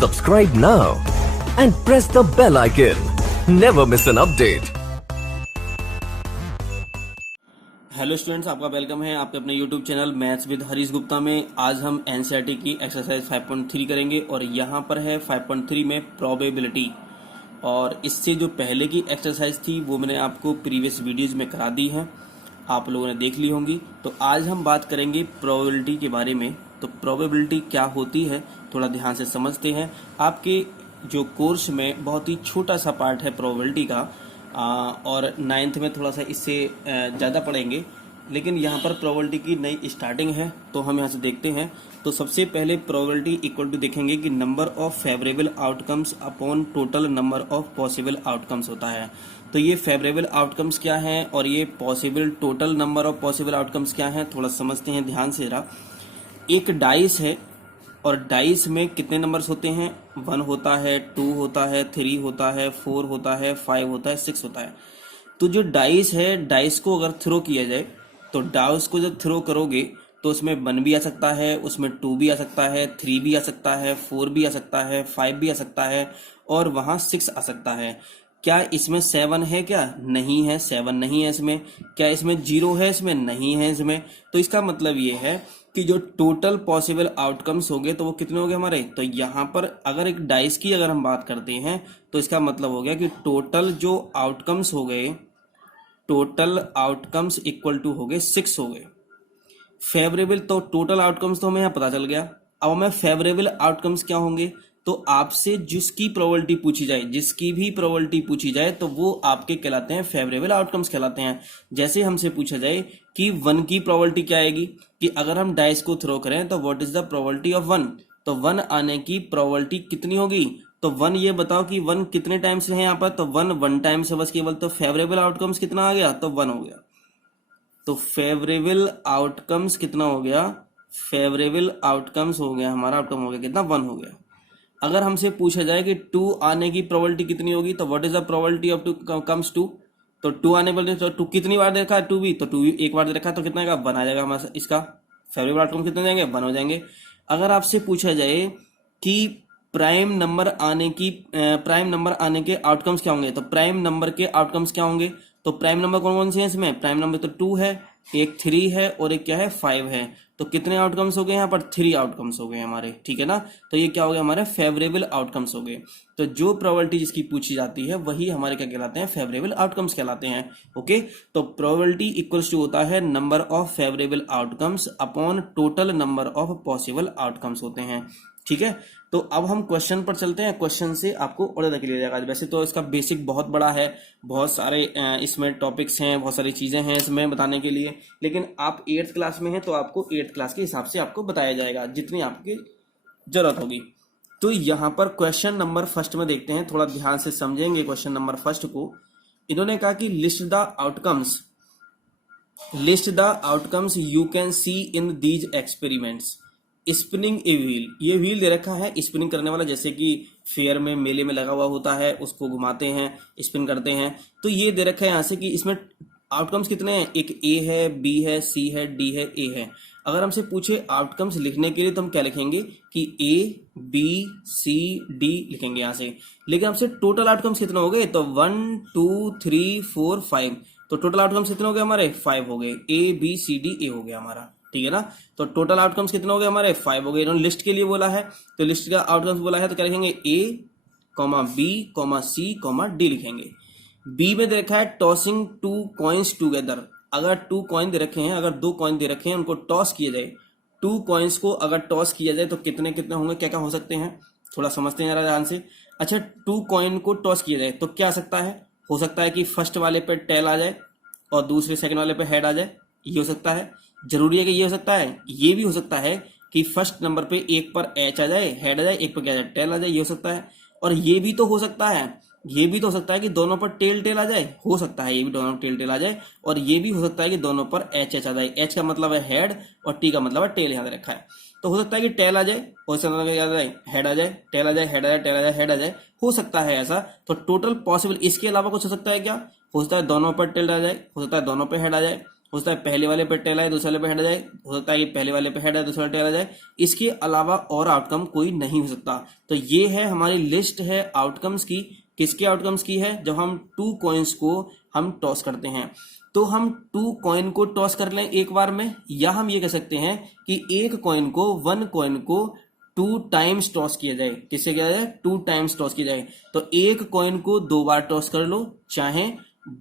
Subscribe now and press the bell icon. Never miss an update. Hello students, आपका welcome है आपके अपने YouTube channel maths with Harish Gupta में। आज हम एनसीईआरटी की एक्सरसाइज 5.3 करेंगे और यहाँ पर है 5.3 में प्रोबेबिलिटी। और इससे जो पहले की एक्सरसाइज थी वो मैंने आपको प्रीवियस वीडियोज में करा दी है, आप लोगों ने देख ली होंगी। तो आज हम बात करेंगे प्रोबेबिलिटी के बारे में। तो प्रोबेबिलिटी क्या होती है थोड़ा ध्यान से समझते हैं। आपके जो कोर्स में बहुत ही छोटा सा पार्ट है प्रोबेबिलिटी का, और 9th में थोड़ा सा इससे ज़्यादा पढ़ेंगे, लेकिन यहाँ पर प्रोबेबिलिटी की नई स्टार्टिंग है तो हम यहाँ से देखते हैं। तो सबसे पहले प्रोबेबिलिटी इक्वल टू देखेंगे कि number of favourable outcomes upon total number of possible outcomes होता है। तो ये फेवरेबल आउटकम्स क्या हैं और ये possible total number of possible outcomes क्या हैं, थोड़ा समझते हैं ध्यान से जरा। एक डाइस है और डाइस में कितने नंबर्स होते हैं? 1 होता है, 2 होता है, 3 होता है, 4 होता है, 5 होता है, 6 होता है। तो जो डाइस है, डाइस को अगर थ्रो किया जाए तो डाइस को जब थ्रो करोगे तो उसमें 1 भी आ सकता है, उसमें 2 भी आ सकता है, 3 भी आ सकता है, 4 भी आ सकता है, 5 भी आ सकता है और वहाँ 6 आ सकता है। क्या इसमें 7 है? क्या नहीं है, 7 नहीं है इसमें। क्या इसमें 0 है? इसमें नहीं है इसमें। तो इसका मतलब ये है कि जो टोटल पॉसिबल आउटकम्स होंगे तो वो कितने हो गए हमारे। तो यहाँ पर अगर एक डाइस की अगर हम बात करते हैं तो इसका मतलब हो गया कि टोटल जो आउटकम्स हो गए, टोटल आउटकम्स इक्वल टू हो गए 6 हो गए फेवरेबल। तो टोटल आउटकम्स तो हमें यहाँ पता चल गया। अब हमें फेवरेबल आउटकम्स क्या होंगे, तो आपसे जिसकी प्रोबेबिलिटी पूछी जाए, जिसकी भी प्रोबेबिलिटी पूछी जाए तो वो आपके कहलाते हैं फेवरेबल आउटकम्स कहलाते हैं। जैसे हमसे पूछा जाए कि 1 की प्रोबेबिलिटी क्या आएगी, कि अगर हम डाइस को थ्रो करें तो what is the probability of 1, तो 1 आने की प्रोबेबिलिटी कितनी होगी। तो 1 ये बताओ कि 1 कितने टाइम्स है यहाँ पर, तो 1 टाइम्स है बस केवल। तो फेवरेबल आउटकम्स कितना आ गया, तो 1 हो गया। तो फेवरेबल आउटकम्स कितना हो गया, फेवरेबल आउटकम्स हो गया हमारा, आउटकम हो गया कितना, 1 हो गया। अगर हमसे पूछा जाए कि 2 आने की प्रोबेबिलिटी कितनी होगी, तो what is the probability of 2 comes 2, तो 2 आने वाले, तो 2 कितनी बार देखा है, 2 भी, तो 2 एक बार देखा तो कितना आएगा, 1 आ जाएगा हमारा। इसका फेवरेबल आउटकम कितने जाएंगे, 1 हो जाएंगे। अगर आपसे पूछा जाए कि प्राइम नंबर आने के आउटकम्स क्या होंगे, तो प्राइम नंबर के आउटकम्स क्या होंगे, तो प्राइम नंबर कौन कौन से हैं इसमें, प्राइम नंबर तो 2 है, एक 3 है और एक क्या है, 5 है। तो कितने आउटकम्स हो गए यहाँ पर, 3 आउटकम्स हो गए हमारे, ठीक है ना। तो ये क्या हो गया, हमारे फेवरेबल आउटकम्स हो गए। तो जो प्रोबेबिलिटी जिसकी पूछी जाती है वही हमारे क्या कहलाते हैं, फेवरेबल आउटकम्स कहलाते हैं। ओके, तो प्रोबेबिलिटी इक्वल्स टू होता है number of favourable outcomes upon total number of possible outcomes होते हैं, ठीक है। तो अब हम क्वेश्चन पर चलते हैं। क्वेश्चन से आपको और ज्यादा क्लियर जाएगा। वैसे तो इसका बेसिक बहुत बड़ा है, बहुत सारे इसमें टॉपिक्स हैं, बहुत सारी चीजें हैं इसमें बताने के लिए, लेकिन आप 8th क्लास में हैं तो आपको 8th क्लास के हिसाब से आपको बताया जाएगा जितनी आपकी जरूरत होगी। तो यहाँ पर क्वेश्चन नंबर फर्स्ट में देखते हैं, थोड़ा ध्यान से समझेंगे क्वेश्चन नंबर फर्स्ट को। इन्होंने कहा कि list the outcomes you can see in these experiments. Spinning a wheel, ये व्हील दे रखा है स्पिनिंग करने वाला, जैसे कि फेयर में, मेले में लगा हुआ होता है, उसको घुमाते हैं, स्पिन करते हैं। तो ये दे रखा है यहाँ से कि इसमें आउटकम्स कितने हैं, एक ए है, बी है, सी है, डी है, ए है। अगर हमसे पूछे आउटकम्स लिखने के लिए तो हम क्या लिखेंगे कि ए बी सी डी लिखेंगे यहाँ से। लेकिन हमसे टोटल आउटकम्स कितने हो गए, तो 1 2 3 4 5, तो टोटल आउटकम्स कितने हो गए हमारे, 5 हो गए। A B C D A हो गया हमारा, ठीक है ना। तो टोटल आउटकम्स कितने हो गए हमारे, 5 हो गए। इन्होंने लिस्ट के लिए बोला है तो लिस्ट का आउटकम्स बोला है तो क्या लिखेंगे, ए बी सी डी लिखेंगे। बी में दे रखा है टॉसिंग 2 कॉइन्स टूगेदर। अगर 2 कॉइन दे रखे हैं, अगर 2 कॉइन दे रखे हैं, उनको टॉस किया जाए, 2 कॉइन्स को अगर टॉस किया जाए तो कितने कितने होंगे, क्या क्या हो सकते हैं, थोड़ा समझते हैं जरा ध्यान से। अच्छा, 2 कॉइन को टॉस किया जाए तो क्या सकता है, हो सकता है कि फर्स्ट वाले पे टेल आ जाए और दूसरे सेकंड वाले पे हेड आ जाए, ये हो सकता है। जरूरी है कि ये हो सकता है, ये भी हो सकता है कि फर्स्ट नंबर पे एक पर एच आ जाए, हेड आ जाए, एक पर क्या आ जाए, टेल आ जाए, ये हो सकता है। और ये भी तो हो सकता है, ये भी तो हो सकता है कि दोनों पर टेल टेल आ जाए, हो सकता है ये भी दोनों टेल टेल आ जाए। और ये भी हो सकता है कि दोनों पर एच एच आ जाए, एच का मतलब है हेड और टी का मतलब है टेल, यहाँ रखा है। तो हो सकता है कि टेल आ जाए, हो सकता है आ जाए हेड आ जाए, टेल आ जाए, हेड आ जाए, टेल आ जाए, हेड आ जाए, हो सकता है ऐसा। तो टोटल पॉसिबल, इसके अलावा कुछ हो सकता है क्या, हो सकता है दोनों पर टेल आ जाए, हो सकता है दोनों पर हेड आ जाए, हो सकता है पहले वाले पे टेल आए, दूसरे वाले पे हेड आ जाए, हो सकता है कि पहले वाले पे हेड आए, दूसरे वाले पे टेल आ जाए। इसके अलावा और आउटकम कोई नहीं हो सकता। तो ये है हमारी लिस्ट है आउटकम्स की। किसके आउटकम्स की है? जब हम 2 कॉइन्स को हम टॉस करते हैं। तो हम 2 कॉइन को टॉस कर लें एक बार में, या हम ये कह सकते हैं कि एक कॉइन को 1 कॉइन को 2 टाइम्स टॉस किया जाए। किससे किया जाए? 2 टाइम्स टॉस किया जाए। तो एक कॉइन को 2 बार टॉस कर लो, चाहे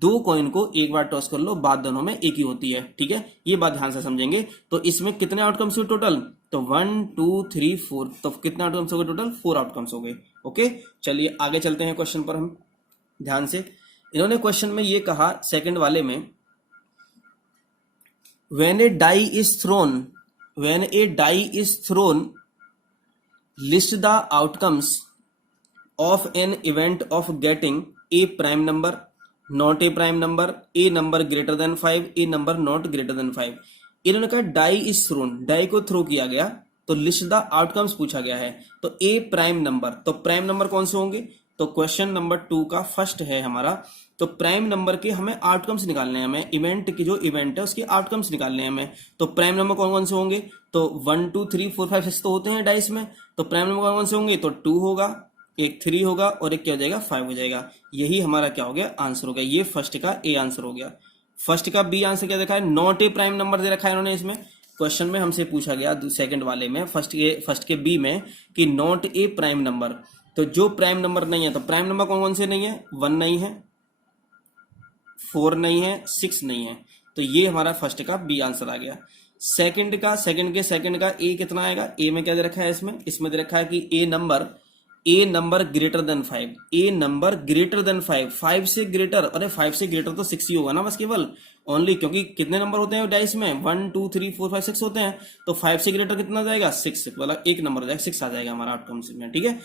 2 कॉइन को एक बार टॉस कर लो, बात दोनों में एक ही होती है। ठीक है, ये बात ध्यान से समझेंगे। तो इसमें कितने आउटकम्स हुए टोटल? तो 1 2 3 4। तो कितने आउटकम्स हो गए टोटल? 4 आउटकम्स हो गए। ओके, चलिए आगे चलते हैं क्वेश्चन पर हम ध्यान से। इन्होंने क्वेश्चन में ये कहा सेकंड वाले में, when a die is thrown list the outcomes of an event of getting a prime number, not a prime number, a number greater than 5, a number not greater than 5। इन्होंने कहा die is throne, die को throw किया गया, तो list the outcomes पूछा गया है। तो ए प्राइम नंबर, तो प्राइम नंबर कौन से होंगे? तो क्वेश्चन नंबर 2 का फर्स्ट है हमारा। तो प्राइम नंबर के हमें आउटकम्स निकालने हैं, हमें इवेंट की जो इवेंट है उसके आउटकम्स निकालने हैं हमें। तो प्राइम नंबर कौन कौन से होंगे? तो 1 2 3 4 5 6 तो होते हैं डाइस में। तो प्राइम नंबर कौन कौन से होंगे? तो 2 होगा, एक 3 होगा और एक क्या हो जाएगा? 5 हो जाएगा। यही हमारा क्या हो गया? आंसर हो गया। ये फर्स्ट का ए आंसर हो गया। फर्स्ट का बी आंसर क्या देखा है? नॉट ए प्राइम नंबर दे रखा है इन्होंने। इसमें क्वेश्चन में हमसे पूछा गया सेकंड वाले में, फर्स्ट के बी में, कि नॉट ए प्राइम नंबर। तो जो प्राइम नंबर नहीं है, तो प्राइम नंबर कौन कौन से नहीं है? 1 नहीं है, 4 नहीं है, 6 नहीं है। तो ये हमारा फर्स्ट का बी आंसर आ गया। सेकंड का ए कितना आएगा? ए में क्या दे रखा है? इसमें दे रखा है कि a number greater than 5, a number greater than 5, 5 से ग्रेटर। अरे 5 से ग्रेटर तो 6 ही होगा ना, बस केवल ओनली, क्योंकि कितने नंबर होते हैं डाइस में? 1 2 3 4 5 6 होते हैं। तो 5 से ग्रेटर कितना जाएगा? 6, मतलब एक नंबर हो जाएगा, 6 आ जाएगा हमारा आउटकम में। ठीक है,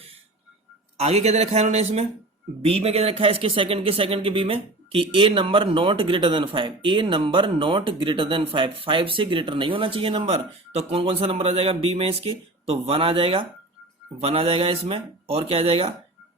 आगे क्या दे रखा है इन्होंने? इसमें बी में क्या दे रखा है? इसके सेकंड के बी में कि a number not greater than 5, a number not greater than 5, 5 से ग्रेटर नहीं होना चाहिए नंबर। तो कौन कौन सा नंबर आ जाएगा बी में इसके? तो 1 आ जाएगा इसमें, और क्या आ जाएगा?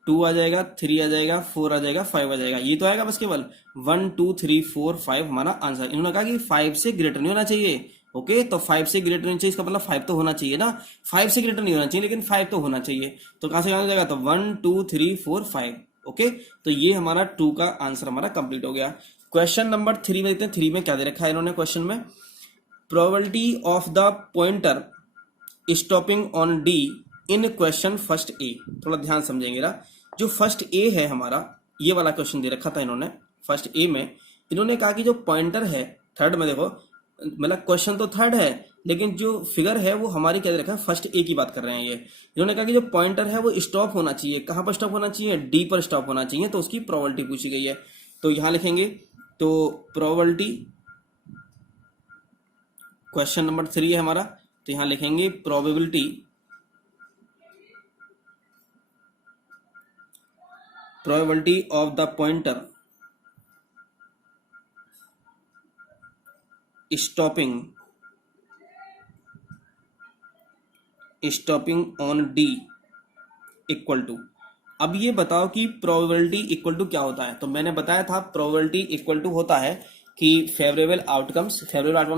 2 आ जाएगा, 3 आ जाएगा, 4 आ जाएगा, 5 आ जाएगा। ये तो आएगा बस केवल 1 2 3 4 5 हमारा आंसर। इन्होंने कहा कि 5 से ग्रेटर नहीं होना चाहिए। ओके, तो 5 से ग्रेटर नहीं चाहिए, इसका मतलब 5 तो होना चाहिए ना। 5 से ग्रेटर नहीं होना चाहिए, लेकिन 5 तो होना चाहिए। तो कहां से आ जाएगा? तो 1 2 3 4 5। ओके, तो ये हमारा 2 का आंसर हमारा कंप्लीट हो गया। क्वेश्चन नंबर 3 में देखते हैं। 3 में क्या दे रखा है इन्होंने क्वेश्चन में? Probability of the pointer stopping on D in question first A. थोड़ा ध्यान समझेंगे ना। जो फर्स्ट ए है हमारा, ये वाला क्वेश्चन दे रखा था इन्होंने। फर्स्ट ए में इन्होंने कहा कि जो पॉइंटर है, थर्ड में देखो, मतलब क्वेश्चन तो थर्ड है, लेकिन जो फिगर है वो हमारी क्या दे रखा है? फर्स्ट ए की बात कर रहे हैं ये। इन्होंने कहा कि जो पॉइंटर है वो स्टॉप होना चाहिए। कहां पर स्टॉप होना चाहिए? डी पर स्टॉप होना चाहिए। तो उसकी प्रोबेबिलिटी पूछी गई है। तो यहां लिखेंगे, तो प्रोबेबिलिटी, क्वेश्चन नंबर 3 है हमारा, तो यहां लिखेंगे probability of the pointer stopping on D equal to. अब ये बताओ कि प्रोबेबिलिटी इक्वल टू क्या होता है? तो मैंने बताया था प्रोबेबिलिटी इक्वल टू होता है कि फेवरेबल आउटकम्स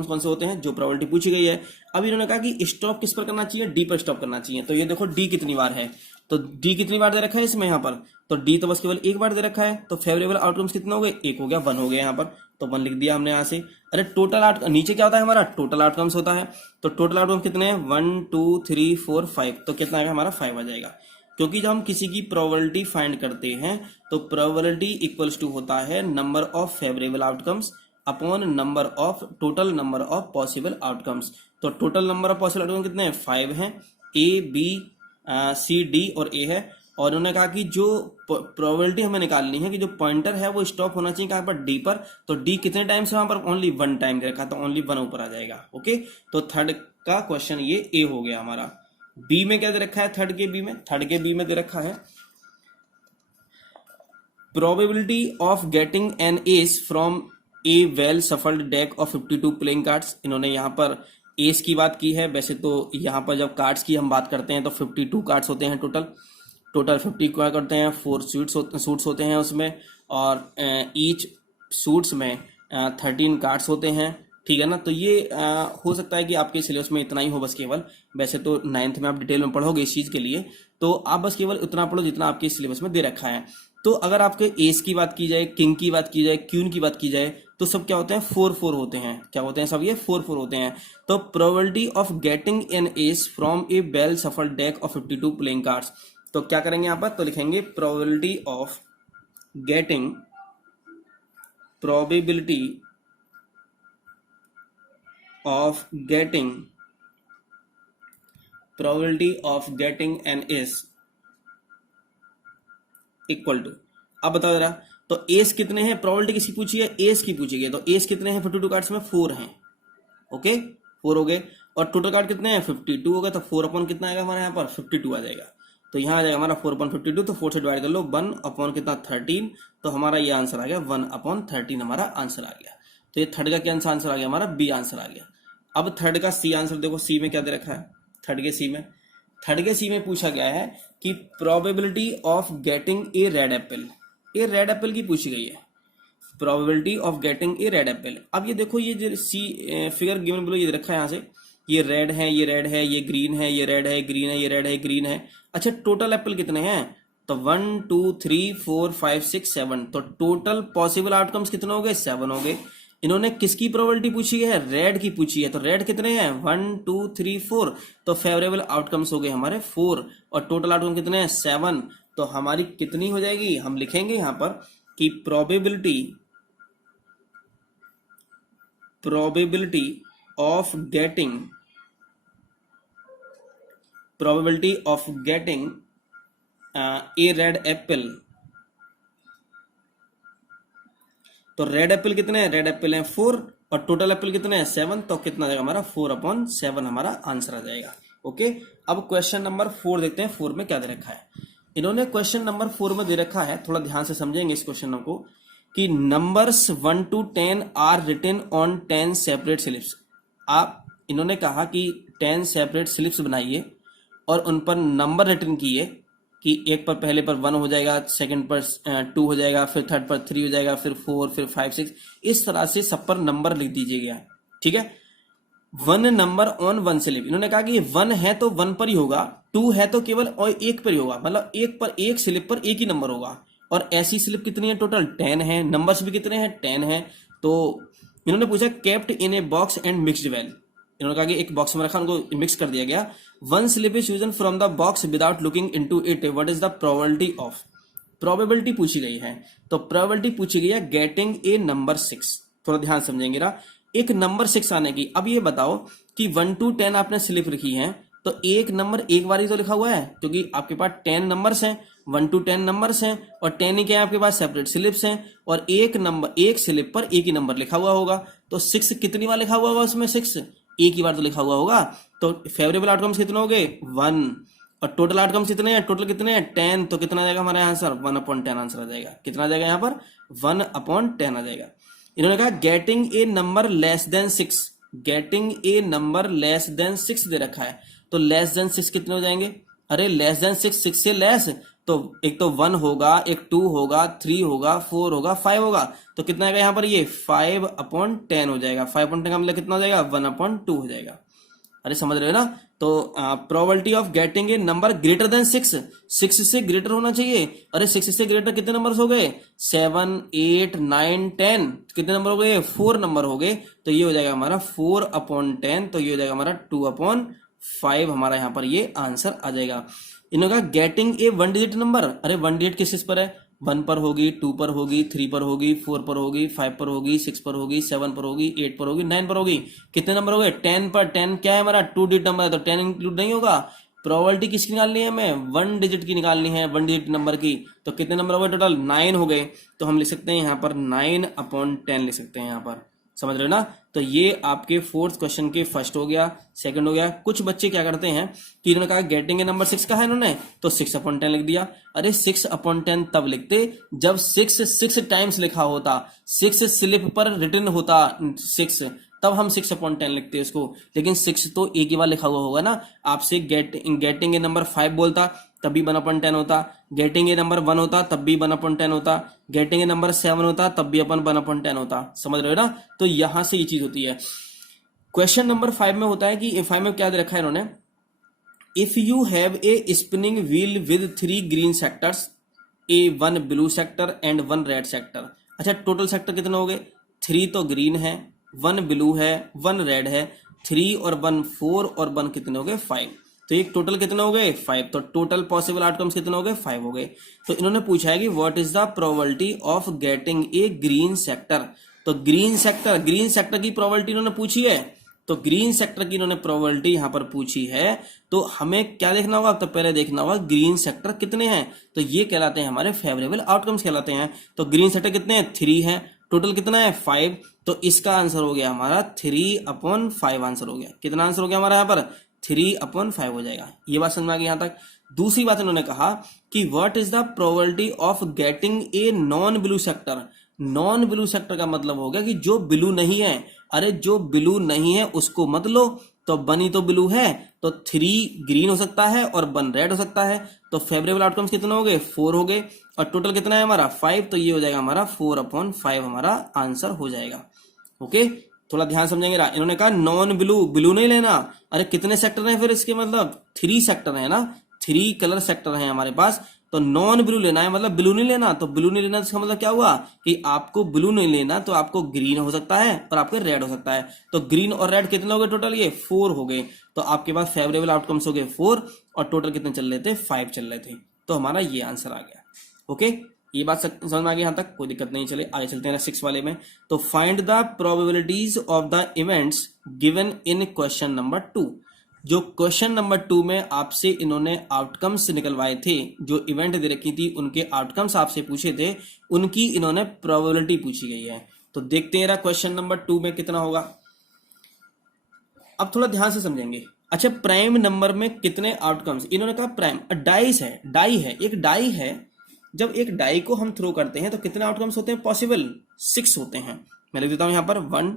कौन से होते हैं? जो प्रोबेबिलिटी पूछी गई है। अब इन्होंने कहा कि स्टॉप किस पर करना चाहिए? डी पर स्टॉप करना चाहिए। तो ये देखो डी कितनी बार है, तो डी कितनी बार दे रखा है इसमें यहाँ पर? तो डी तो बस केवल एक बार दे रखा है। तो फेवरेबल आउटकम्स कितने हो गए? 1 हो गया, 1 हो गया यहाँ पर। तो 1 लिख दिया हमने यहाँ से। अरे टोटल नीचे क्या होता है हमारा? टोटल आउटकम्स होता है। तो टोटल आउटकम्स कितने हैं? 1 2 3 4 5। तो कितना आएगा हमारा? 5 आ जाएगा। क्योंकि जब हम किसी की प्रोबेबिलिटी फाइंड करते हैं तो प्रोबेबिलिटी इक्वल्स टू होता है number of favourable outcomes upon total number of possible outcomes. तो total number of possible outcomes कितने हैं? 5 हैं। ए बी सी डी और ए है। और उन्होंने कहा कि जो प्रोबेबिलिटी हमें निकालनी है कि जो पॉइंटर है वो स्टॉप होना चाहिए कहां पर? डी पर। तो डी कितने टाइम्स है वहां पर? ओनली 1 टाइम दे रखा, तो ओनली 1 ऊपर आ जाएगा। ओके, तो थर्ड का क्वेश्चन ये ए हो गया हमारा। बी में क्या दे रखा है? थर्ड के बी में दे रखा है probability of getting an ace from a well shuffled deck of 52 playing cards. इन्होंने यहाँ पर एस की बात की है। वैसे तो यहाँ पर जब कार्ड्स की हम बात करते हैं तो 52 कार्ड्स होते हैं टोटल 50 क्या करते हैं? 4 सूट्स होते हैं उसमें, और ईच सूट्स में 13 कार्ड्स होते हैं। ठीक है ना। तो ये हो सकता है कि आपके सिलेबस में इतना ही हो बस केवल, वैसे तो 9th में आप डिटेल में पढ़ोगे इस चीज के लिए, तो आप बस केवल उतना पढ़ो जितना आपके सिलेबस में दे रखा है। तो अगर आपके एस की बात की जाए, किंग की बात की जाए, क्वीन की बात की जाए, तो सब क्या होते हैं 4-4 होते हैं। क्या होते हैं सब ये 4-4 होते हैं। तो probability of getting an ace from a well shuffled deck of 52 playing cards, तो क्या करेंगे यहाँ पर, तो लिखेंगे probability of getting an ace equal to, अब बताओ जरा, तो एस कितने हैं, प्रोबेबिलिटी किसकी पूछी है, एस की पूछी गई, तो एस कितने हैं 52 कार्ड्स में, 4 हैं। ओके 4 हो गए, और टोटल कार्ड कितने हैं 52 हो गए, तो 4 अपॉन कितना आएगा हमारे यहाँ पर 52 आ जाएगा। तो यहाँ आ जाएगा हमारा 4/52, तो 4 से डिवाइड कर लो, 1 अपॉन कितना 13, तो हमारा ये आंसर आ गया 1/13 हमारा आंसर आ गया। तो ये थर्ड का क्या आंसर आ गया हमारा, बी आंसर आ गया। अब थर्ड का सी आंसर देखो, सी में क्या दे रखा है, थर्ड के सी में पूछा गया है कि probability of getting a red Apple, A red Apple की पूछी गई है, probability of getting a red Apple. अब ये देखो, ये जो सी फिगर गिवन बिलो ये रखा है, यहाँ से ये रेड है, ये रेड है, ये ग्रीन है, ये रेड है, ग्रीन है, ये रेड है, ग्रीन है। अच्छा टोटल एप्पल कितने हैं, तो 1 2 3 4 5 6 7, तो टोटल पॉसिबल आउटकम्स कितने हो गए, 7 हो गए। इन्होंने किसकी प्रोबेबिलिटी पूछी है, रेड की पूछी है, तो रेड कितने हैं 1 2 3 4, तो फेवरेबल आउटकम्स हो गए हमारे 4, और टोटल आउटकम कितने हैं 7। तो हमारी कितनी हो जाएगी, हम लिखेंगे यहां पर कि probability of getting a red Apple, तो रेड एप्पल कितने हैं, रेड एप्पल हैं 4, और टोटल एप्पल कितने हैं 7, तो कितना आ जाएगा हमारा 4/7 हमारा आंसर आ जाएगा। ओके अब क्वेश्चन नंबर 4 देखते हैं, 4 में क्या दे रखा है। इन्होंने क्वेश्चन नंबर 4 में दे रखा है, थोड़ा ध्यान से समझेंगे इस क्वेश्चन को, कि numbers 1 to 10 are written on 10 separate slips. आप इन्होंने कहा कि 10 सेपरेट स्लिप्स बनाइए और उन पर नंबर रिटन किए, कि एक पर पहले पर 1 हो जाएगा, सेकंड पर 2 हो जाएगा, फिर थर्ड पर 3 हो जाएगा, फिर 4, फिर 5 6, इस तरह से सब पर नंबर लिख दीजिएगा। ठीक है, 1 नंबर ऑन 1 स्लिप, इन्होंने कहा कि 1 है तो 1 पर ही होगा, 2 है तो केवल और 1 पर ही होगा, मतलब एक पर एक स्लिप पर एक ही नंबर होगा। और ऐसी स्लिप कितनी है, टोटल 10 है, नंबर्स भी कितने हैं 10 है। तो इन्होंने पूछा kept in a box and mixed well, इन्होंने कहा कि एक बॉक्स में रखा, उनको मिक्स कर दिया गया। 1 slip is chosen from the box without looking into it, what is the probability of, probability पूछी गई है। तो प्रोबेबिलिटी पूछी गई है गेटिंग ए नंबर 6, थोड़ा ध्यान समझेंगे ना, एक नंबर 6 आने की। अब ये बताओ कि 1 to 10 आपने स्लिप लिखी है, तो एक नंबर एक बार ही तो लिखा हुआ है, क्योंकि आपके पास 10 नंबर्स हैं, 1 to 10 नंबर्स हैं, और 10 ही क्या है आपके पास सेपरेट स्लिप्स हैं, और एक नंबर एक स्लिप पर एक ही नंबर लिखा हुआ होगा। तो 6 कितनी बार लिखा हुआ होगा उसमें, 6 एक ही बार तो लिखा हुआ होगा। तो फेवरेबल आउटकम्स कितने हो गए 1, और टोटल आउटकम्स कितने हैं, टोटल कितने हैं 10, तो कितना आ जाएगा हमारा आंसर 1/10 आंसर आ जाएगा। कितना आ जाएगा यहाँ पर 1/10 आ जाएगा। इन्होंने कहा getting a number less than 6, getting a number less than 6 दे रखा है, तो लेस देन 6 कितने हो जाएंगे, अरे लेस देन 6, 6 से लेस, तो एक तो 1 होगा, एक 2 होगा, 3 होगा, 4 होगा, 5 होगा, तो कितना आएगा यहाँ पर ये 5/10 हो जाएगा। 5/10 का मतलब कितना हो जाएगा 1/2 हो जाएगा। अरे समझ रहे हो ना। तो probability of getting a number greater than 6, 6 से ग्रेटर होना चाहिए। अरे 6 से ग्रेटर कितने नंबर हो गए 7 8 9 10, कितने नंबर हो गए 4 नंबर हो गए, तो ये हो जाएगा हमारा 4/10, तो ये हो जाएगा हमारा 2/5 हमारा यहाँ पर ये आंसर आ जाएगा। इन्होंने कहा गेटिंग ए 1 डिजिट नंबर, अरे 1 डिजिट किस पर है, 1 पर होगी, 2 पर होगी, 3 पर होगी, 4 पर होगी, 5 पर होगी, 6 पर होगी, 7 पर होगी, 8 पर होगी, 9 पर होगी, कितने नंबर हो गए 10 पर। 10 क्या है हमारा 2 डिजिट नंबर है, तो 10 इंक्लूड नहीं होगा। प्रोबेबिलिटी किसकी निकालनी है हमें 1 डिजिट की निकालनी है, 1 डिजिट नंबर की, तो कितने नंबर हो गए टोटल 9 हो गए, तो हम लिख सकते हैं यहाँ पर 9/10 लिख सकते हैं यहाँ पर, समझ रहे हो ना। तो ये आपके 4th क्वेश्चन के फर्स्ट हो गया, सेकंड हो गया। कुछ बच्चे क्या करते हैं कि इन्होंने कहा गेटिंग ए नंबर 6 का है इन्होंने, तो 6/10 लिख दिया। अरे 6/10 तब लिखते जब 6 टाइम्स लिखा होता, 6 स्लिप पर रिटन होता 6, तब हम 6/10 लिखते इसको, लेकिन 6 तो एक ही बार लिखा हुआ होगा ना। आपसे गेटिंग ए नंबर 5 बोलता तब भी 1/10 होता, गेटिंग ए नंबर 1 होता तब भी 1/10 होता, गेटिंग ए नंबर 7 होता तब भी अपन 1/10 होता। समझ रहे हो ना? तो यहां से ये चीज होती है। क्वेश्चन नंबर 5 में होता है कि 5 में क्या दे रखा है इन्होंने, if you have a spinning wheel with 3 green sectors, A 1 blue sector and 1 red sector. अच्छा, टोटल सेक्टर कितने हो गए? 3 तो ग्रीन है, 1 ब्लू है, 1 रेड है, 3 और 1 4 और 1 कितने हो गए? 5। तो ये टोटल कितने हो गए? 5। तो टोटल पॉसिबल आउटकम्स कितने हो गए? 5 हो गए। तो इन्होंने पूछा है कि what is the probability of getting a green sector. तो ग्रीन सेक्टर की प्रोबेबिलिटी इन्होंने पूछी है, तो ग्रीन सेक्टर की इन्होंने प्रोबेबिलिटी यहां पर पूछी है। तो हमें क्या देखना होगा? तो पहले देखना होगा ग्रीन सेक्टर कितने हैं, तो ये कहलाते हैं हमारे फेवरेबल आउटकम्स कहलाते हैं। तो ग्रीन सेक्टर कितने हैं? 3 है, टोटल कितना है? 5। तो इसका आंसर हो गया हमारा 3/5 आंसर हो गया। कितना आंसर हो गया हमारा यहाँ पर? 3/5 हो जाएगा। ये बात समझ में आ गई यहां तक। दूसरी बात इन्होंने कहा कि what is the probability of getting a non blue sector. Non blue sector का मतलब हो गया कि जो ब्लू नहीं है। अरे जो ब्लू नहीं है उसको मत लो, तो 1 ही तो ब्लू है, तो 3 ग्रीन हो सकता है और 1 रेड हो सकता है। तो फेवरेबल आउटकम्स कितने हो गए? 4 हो गए, और टोटल कितना है हमारा? 5। तो ये हो जाएगा हमारा 4/5 हमारा आंसर हो जाएगा। ओके, थोड़ा ध्यान समझेंगे। इन्होंने कहा नॉन ब्लू नहीं लेना। अरे कितने सेक्टर हैं फिर इसके? मतलब 3 सेक्टर है ना, 3 कलर सेक्टर हैं हमारे पास। तो नॉन ब्लू लेना है, मतलब ब्लू नहीं लेना। तो ब्लू नहीं लेना इसका मतलब क्या हुआ कि आपको ब्लू नहीं लेना, तो आपको ग्रीन हो सकता है और आपको रेड हो सकता है। तो ग्रीन और रेड कितने हो गए टोटल? ये 4 हो गए। तो आपके पास फेवरेबल आउटकम्स हो गए 4, और टोटल कितने चल रहे थे? 5 चल रहे थे। तो हमारा ये आंसर आ गया। ओके, ये बात समझ में आ गई यहां तक, कोई दिक्कत नहीं। चले आगे चलते हैं 6 वाले में। तो find the probabilities of the events given in question number 2। जो क्वेश्चन नंबर 2 में आपसे इन्होंने आउटकम्स निकलवाए थे, जो इवेंट दे रखी थी उनके आउटकम्स आपसे पूछे थे, उनकी इन्होंने प्रोबेबिलिटी पूछी गई है। तो देखते हैं क्वेश्चन नंबर 2 में कितना होगा। अब थोड़ा ध्यान से समझेंगे। अच्छा, प्राइम नंबर में कितने आउटकम्स? इन्होंने कहा प्राइम डाइस है, एक डाई है। जब एक डाई को हम थ्रो करते हैं तो कितने आउटकम्स होते हैं पॉसिबल? 6 होते हैं। मैं लिख देता हूं यहां पर 1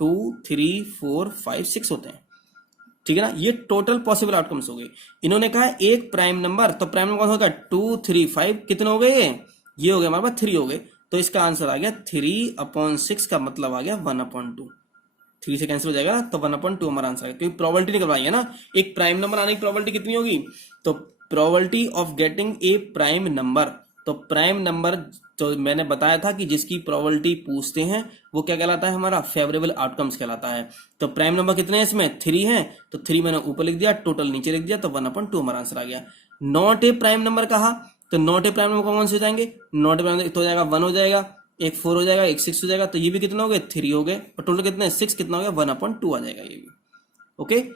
2 3 4 5 6 होते हैं। ठीक है ना, ये टोटल पॉसिबल आउटकम्स हो गए। इन्होंने कहा एक प्राइम नंबर, तो प्राइम नंबर कौन होगा? 2 3 5 कितने हो गए? ये हो गए हमारे पास 3 हो गए। तो इसका आंसर आ गया 3/6 का मतलब आ गया 1/2। 3 से कैंसिल हो जाएगा, तो 1/2 हमारा आंसर है, क्योंकि प्रोबेबिलिटी निकलवाई है ना। एक प्राइम नंबर आने की प्रोबेबिलिटी कितनी होगी? तो probability of getting a prime number, तो प्राइम नंबर तो मैंने बताया था कि जिसकी प्रोबेबिलिटी पूछते हैं वो क्या कहलाता है? हमारा फेवरेबल आउटकम्स कहलाता है। तो प्राइम नंबर कितने हैं इसमें? 3 है, तो 3 मैंने ऊपर लिख दिया, टोटल नीचे लिख दिया, तो 1/2 हमारा आंसर आ गया। नॉट ए प्राइम नंबर कहा, तो नॉट ए प्राइम नंबर कौन से हो जाएंगे? नॉट ए प्राइम नंबर तो हो जाएगा 1 हो जाएगा, एक 4 हो जाएगा, एक 6 हो जाएगा। तो ये भी कितना हो गए? 3 हो गए, और टोटल कितने? 6 कितना हो गया? 1/2 आ जाएगा ये भी। ओके,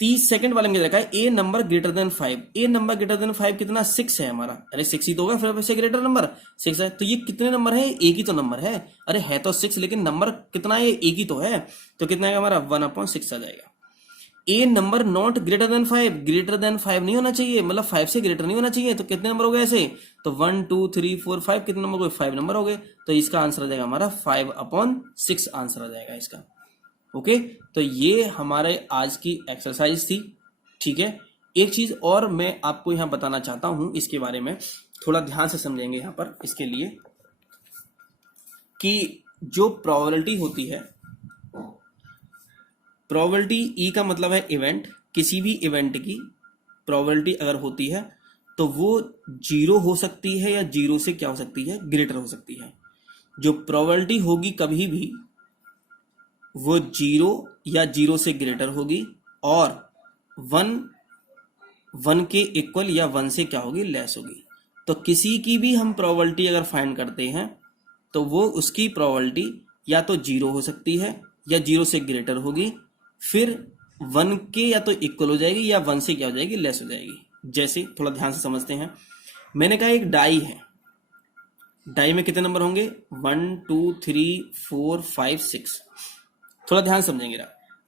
30 सेकंड वाले में देखा है ए number greater than 5। A number greater than 5 कितना? 6 है हमारा। अरे 6 ही तो होगा, फिर से ग्रेटर नंबर 6 है। तो ये कितने नंबर है? एक ही तो नंबर है। अरे है तो 6, लेकिन नंबर कितना है? एक ही तो है। तो कितना है हमारा? 1/6 आ जाएगा। A number not greater than 5, greater than 5 नहीं होना चाहिए, मतलब 5 से ग्रेटर नहीं होना चाहिए। तो कितने नंबर हो गए ऐसे? तो 1 2 3 4 5 कितने नंबर हो गए? 5 नंबर हो गए। तो इसका आंसर आ जाएगा हमारा 5/6 आंसर आ जाएगा इसका। ओके, तो ये हमारे आज की एक्सरसाइज थी। ठीक है, एक चीज और मैं आपको यहां बताना चाहता हूं इसके बारे में, थोड़ा ध्यान से समझेंगे यहां पर इसके लिए, कि जो प्रोबेबिलिटी होती है, प्रोबेबिलिटी ई का मतलब है इवेंट। किसी भी इवेंट की प्रोबेबिलिटी अगर होती है तो वो 0 हो सकती है या 0 से क्या हो सकती है? ग्रेटर हो सकती है। जो प्रोबेबिलिटी होगी कभी भी वो 0 या 0 से ग्रेटर होगी, और 1 के इक्वल या 1 से क्या होगी? लेस होगी। तो किसी की भी हम प्रोबेबिलिटी अगर फाइंड करते हैं तो वो उसकी प्रोबेबिलिटी या तो 0 हो सकती है या 0 से ग्रेटर होगी, फिर 1 के या तो इक्वल हो जाएगी या 1 से क्या हो जाएगी? लेस हो जाएगी। जैसे थोड़ा ध्यान से समझते हैं। मैंने कहा एक डाई है, डाई में कितने नंबर होंगे? 1 2 3 4 5 6। थोड़ा ध्यान समझेंगे।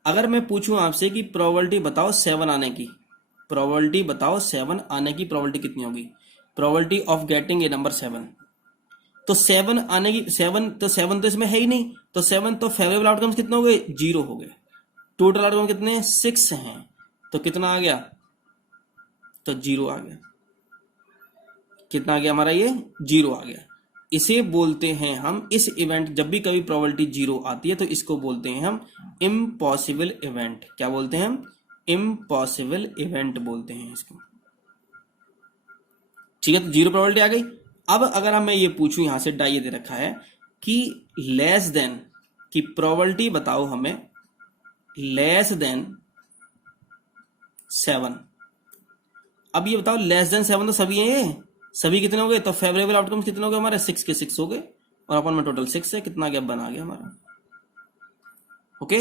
अगर मैं पूछूं आपसे कि प्रोबेबिलिटी बताओ 7 आने की, प्रोबेबिलिटी बताओ 7 आने की प्रोबेबिलिटी कितनी होगी? Probability of getting a number 7, तो 7 आने की 7 तो इसमें है ही नहीं, तो 7 तो फेवरेबल आउटकम्स कितने हो गए? 0 हो गए। टोटल आउटकम कितने? 6 हैं, तो कितना आ गया? तो 0 आ गया। कितना आ गया हमारा, ये 0 आ गया। इसे बोलते हैं हम, इस इवेंट जब भी कभी प्रोबेबिलिटी 0 आती है तो इसको बोलते हैं हम इम्पॉसिबल इवेंट। क्या बोलते हैं हम? इम्पॉसिबल इवेंट बोलते हैं इसको। ठीक है, तो 0 प्रोबेबिलिटी आ गई। अब अगर मैं ये पूछूं, यहां से डाइए दे रखा है कि लेस देन की प्रोबेबिलिटी बताओ हमें, लेस देन 7। अब ये बताओ लेस देन 7 तो सभी हैं, ये सभी कितने हो गए? तो फेवरेबल आउटकम्स कितने हो गए हमारे? 6 के 6 हो गए, और अपन में टोटल 6 है, कितना गया? 1 आ गया हमारा। ओके,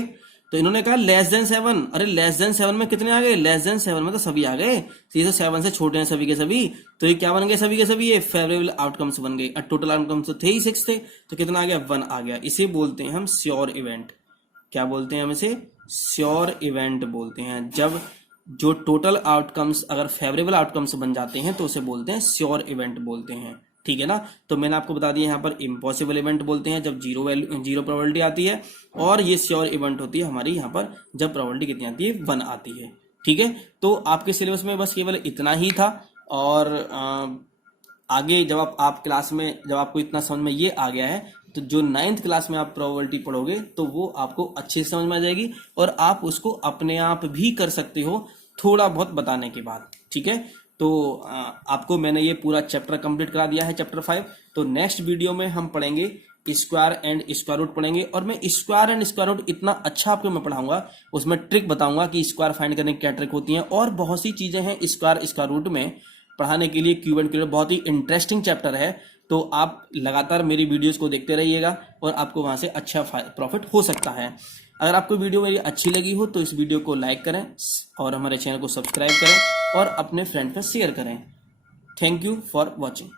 तो इन्होंने कहा लेस देन 7। अरे लेस देन 7 में कितने आ गए? लेस देन 7 में तो सभी आ गए, तो ये तो 7 से छोटे हैं सभी के सभी, तो ये क्या बन गए सभी के सभी? ये फेवरेबल आउटकम्स बन गए। टोटल आउटकम्स तो थे ही 6 थे, तो कितना आ गया? 1 आ गया। इसे बोलते हैं हम श्योर इवेंट। क्या बोलते हैं हम इसे? श्योर इवेंट बोलते हैं। जब जो टोटल आउटकम्स अगर फेवरेबल आउटकम्स बन जाते हैं तो उसे बोलते हैं श्योर इवेंट बोलते हैं। ठीक है ना, तो मैंने आपको बता दिया यहाँ पर इम्पॉसिबल इवेंट बोलते हैं जब 0 प्रोबेबिलिटी आती है, और ये श्योर इवेंट होती है हमारी यहाँ पर जब प्रोबेबिलिटी कितनी आती है? 1 आती है। ठीक है, तो आपके सिलेबस में बस केवल इतना ही था, और आगे जब आप क्लास में जब आपको इतना समझ में ये आ गया है, तो जो 9th क्लास में आप प्रोबेबिलिटी पढ़ोगे तो वो आपको अच्छे से समझ में आ जाएगी, और आप उसको अपने आप भी कर सकते हो थोड़ा बहुत बताने के बाद। ठीक है, तो आपको मैंने ये पूरा चैप्टर कंप्लीट करा दिया है, चैप्टर 5। तो नेक्स्ट वीडियो में हम पढ़ेंगे स्क्वायर एंड स्क्वायर रूट पढ़ेंगे, और मैं स्क्वायर एंड स्क्वायर रूट इतना अच्छा आपको मैं पढ़ाऊंगा, उसमें ट्रिक बताऊंगा कि स्क्वायर फाइंड करने की क्या ट्रिक होती है, और बहुत सी चीजें हैं स्क्वायर रूट में पढ़ाने के लिए। क्यूब एंड क्यूब बहुत ही इंटरेस्टिंग चैप्टर है, तो आप लगातार मेरी वीडियोस को देखते रहिएगा और आपको वहां से अच्छा प्रॉफिट हो सकता है। अगर आपको वीडियो मेरी अच्छी लगी हो तो इस वीडियो को लाइक करें और हमारे चैनल को सब्सक्राइब करें और अपने फ्रेंड पर शेयर करें। Thank you for watching.